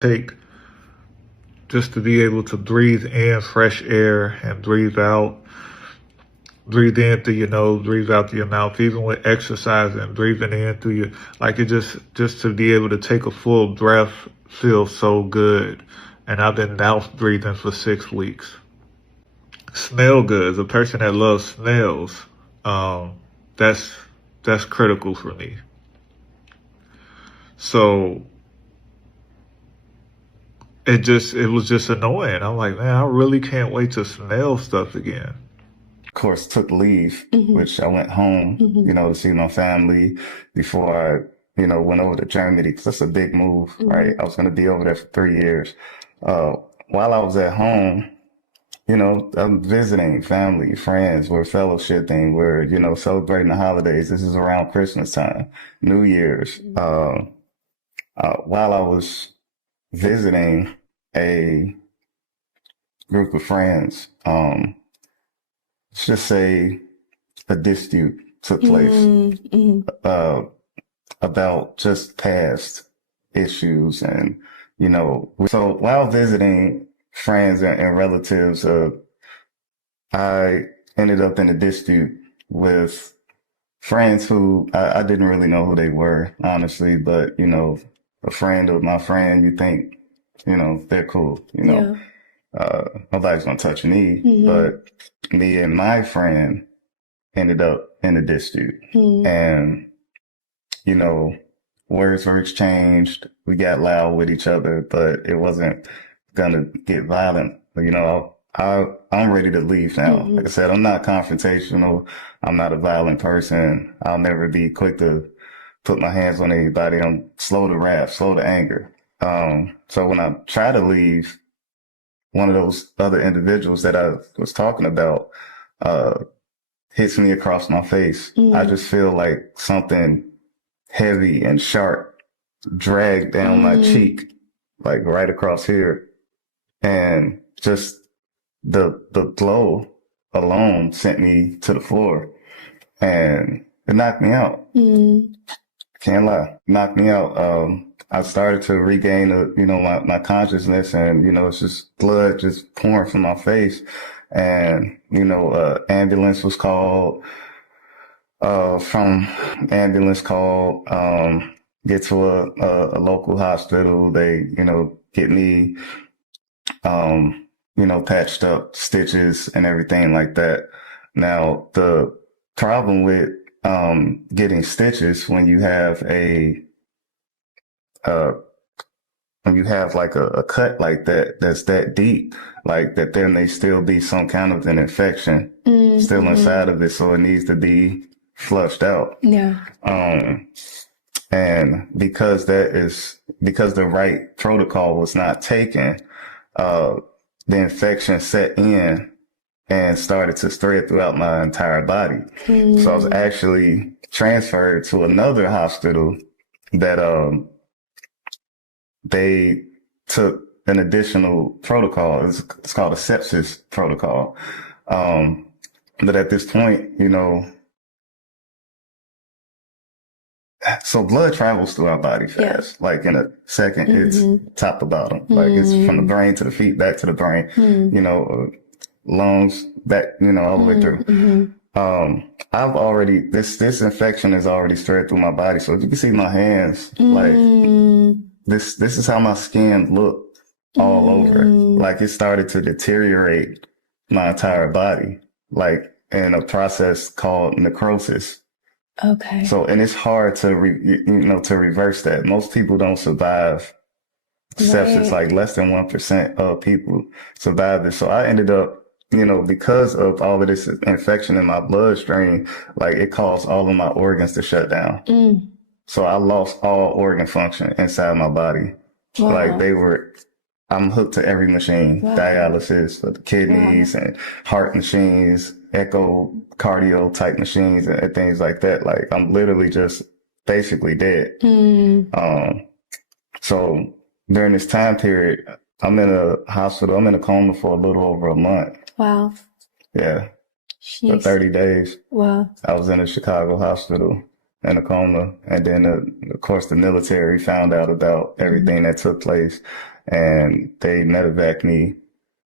take just to be able to breathe in fresh air and breathe in through your nose, breathe out through your mouth, even with exercising, breathing in through your, like it just to be able to take a full breath feels so good. And I've been mouth breathing for 6 weeks. Smell goods, a person that loves smells, um, that's, that's critical for me. So it was just annoying. I'm like, man, I really can't wait to smell stuff again. Of course, took leave, Mm-hmm. which I went home, Mm-hmm. to see my family before went over to Germany because that's a big move, right? Mm-hmm. I was going to be over there for 3 years. While I was at home, I'm visiting family, friends, we're fellowshipping, we're, celebrating the holidays. This is around Christmas time, New Year's. While I was visiting a group of friends, let's just say a dispute took place, Mm-hmm. uh, about just past issues. And, so while visiting friends and relatives, I ended up in a dispute with friends who I didn't really know who they were, honestly, but, a friend of my friend, you think, they're cool, Yeah. nobody's gonna touch me, Mm-hmm. but me and my friend ended up in a dispute. Mm-hmm. And, you know, words were exchanged. We got loud with each other, but it wasn't gonna get violent. I'm ready to leave now. Like I Mm-hmm. said, I'm not confrontational. I'm not a violent person. I'll never be quick to put my hands on anybody. I'm slow to wrath, slow to anger. So when I try to leave, one of those other individuals that I was talking about, uh, hits me across my face. I Mm-hmm. just feel like something heavy and sharp dragged down my Mm-hmm. cheek, like right across here. And just the blow alone sent me to the floor and it knocked me out. Mm-hmm. Can't lie. Knocked me out. I started to regain, my consciousness and, it's just blood just pouring from my face. And, ambulance was called, from ambulance called, get to a local hospital. They, get me, patched up, stitches and everything like that. Now, the problem with, getting stitches uh, when you have like a cut like that, that's that deep, like that, there may still be some kind of an infection still Mm-hmm. inside of it. So it needs to be flushed out. Yeah. Um, and because the right protocol was not taken, uh, the infection set in and started to spread throughout my entire body. So I was Mm-hmm. actually transferred to another hospital that, they took an additional protocol. It's called a sepsis protocol. Um, but at this point, so blood travels through our body Yeah. fast. Like in a second, it's Mm-hmm. top to bottom. Like it's from the Mm-hmm. brain to the feet, back to the brain, lungs, back, all the way through. Mm-hmm. This infection is already spread through my body. So if you can see my hands, like Mm-hmm. this is how my skin looked all over. Mm-hmm. Like it started to deteriorate my entire body, like in a process called necrosis. Okay. So, and it's hard to reverse that. Most people don't survive sepsis, Right. like less than 1% of people survive this. So I ended up, because of all of this infection in my bloodstream, like it caused all of my organs to shut down. Mm. So I lost all organ function inside my body. Like Wow. I'm hooked to every machine, Wow. dialysis for the Wow. kidneys and heart machines, echocardio type machines and things like that. Like I'm literally just basically dead. Mm. Um, so during this time period, I'm in a hospital. I'm in a coma for a little over a month. Wow. Yeah. For Jeez. 30 days. Wow. I was in a Chicago hospital. in a coma. And then, of course, the military found out about everything that took place, and they medevaced me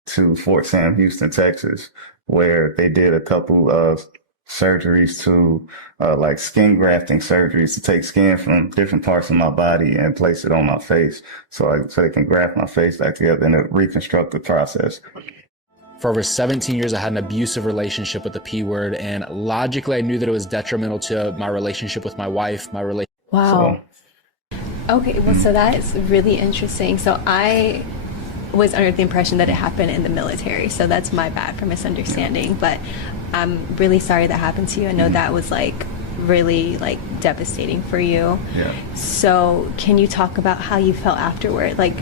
to Fort Sam Houston, Texas, where they did a couple of surgeries to, like skin grafting surgeries to take skin from different parts of my body and place it on my face so they can graft my face back together in a reconstructive process. For over 17 years, I had an abusive relationship with the P word, and logically, I knew that it was detrimental to my relationship with my wife, my relationship. Wow. Okay, well, so that is really interesting. So I was under the impression that it happened in the military, so that's my bad for misunderstanding. But I'm really sorry that happened to you. I know that was like really like devastating for you. Yeah. So can you talk about how you felt afterward? Like,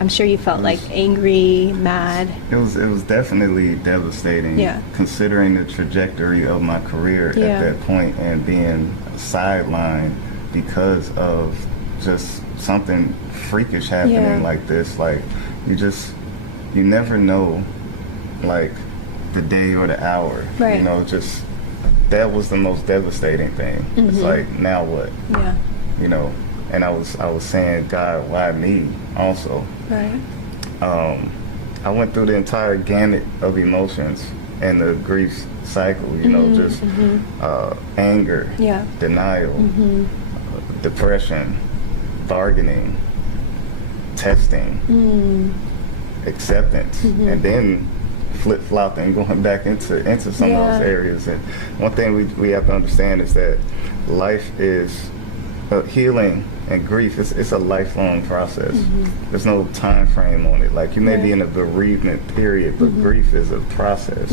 I'm sure you felt like angry, mad. It was definitely devastating. Yeah. Considering the trajectory of my career at that point and being sidelined because of just something freakish happening like this. Like, you never know, like, the day or the hour. Right. You know, just, that was the most devastating thing. It's like, now what? Yeah. You know, and I was saying, God, why me also? Right. I went through the entire gamut of emotions and the grief cycle, you know, just anger, denial, depression, bargaining, testing, acceptance, and then flip-flopping, going back into some of those areas. And one thing we have to understand is that life is healing and grief. It's a lifelong process. There's no time frame on it. Like, you may be in a bereavement period, but grief is a process.